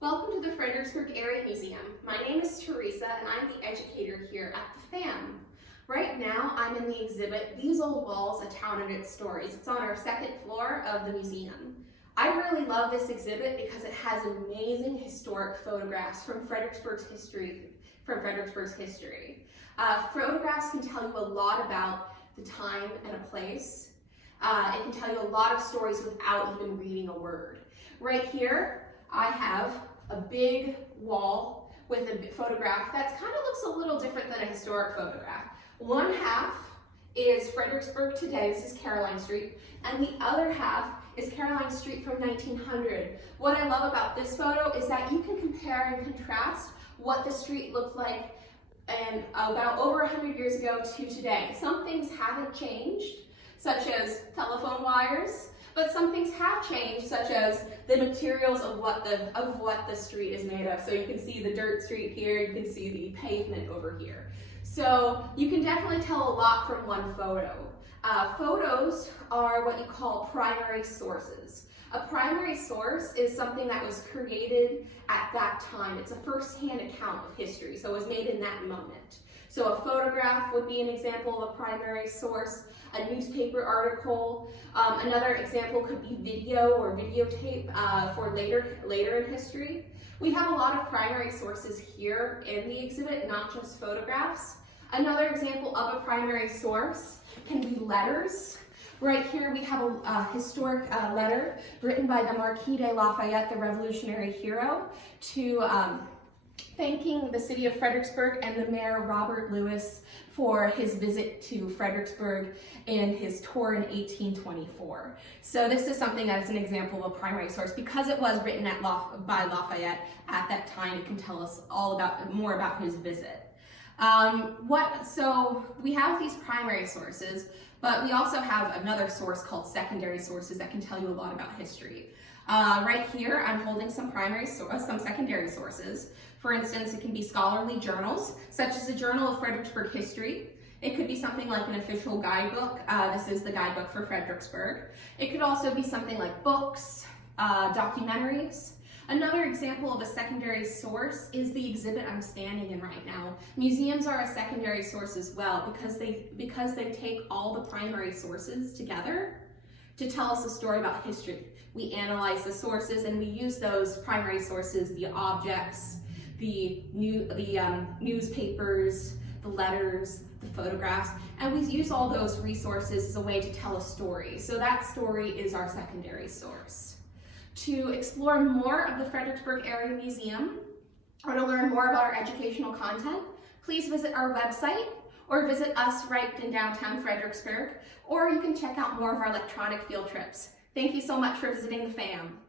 Welcome to the Fredericksburg Area Museum. My name is Teresa and I'm the educator here at the FAM. Right now I'm in the exhibit, These Old Walls, A Town and Its Stories. It's on our second floor of the museum. I really love this exhibit because it has amazing historic photographs from Fredericksburg's history. Photographs can tell you a lot about the time and a place. It can tell you a lot of stories without even reading a word. Right here, I have a big wall with a photograph that kind of looks a little different than a historic photograph. One half is Fredericksburg today, this is Caroline Street, and the other half is Caroline Street from 1900. What I love about this photo is that you can compare and contrast what the street looked like and about over 100 years ago to today. Some things haven't changed, such as telephone wires, but some things have changed, such as the materials of what the street is made of. So you can see the dirt street here, you can see the pavement over here. So you can definitely tell a lot from one photo. Photos are what you call primary sources. A primary source is something that was created at that time. It's a first-hand account of history, so it was made in that moment. So a photograph would be an example of a primary source, a newspaper article. Another example could be video or videotape for later in history. We have a lot of primary sources here in the exhibit, not just photographs. Another example of a primary source can be letters. Right here we have a historic letter written by the Marquis de Lafayette, the Revolutionary hero, to thanking the city of Fredericksburg and the mayor Robert Lewis for his visit to Fredericksburg and his tour in 1824. So this is something that is an example of a primary source. Because it was written by Lafayette at that time, it can tell us more about his visit. So we have these primary sources, but we also have another source called secondary sources that can tell you a lot about history. Right here, I'm holding some secondary sources. For instance, it can be scholarly journals, such as the Journal of Fredericksburg History. It could be something like an official guidebook. This is the guidebook for Fredericksburg. It could also be something like books, documentaries. Another example of a secondary source is the exhibit I'm standing in right now. Museums are a secondary source as well because they take all the primary sources together to tell us a story about history. We analyze the sources and we use those primary sources, the objects, the newspapers, the letters, the photographs, and we use all those resources as a way to tell a story. So that story is our secondary source. To explore more of the Fredericksburg Area Museum or to learn more about our educational content, please visit our website or visit us right in downtown Fredericksburg, or you can check out more of our electronic field trips. Thank you so much for visiting the FAM.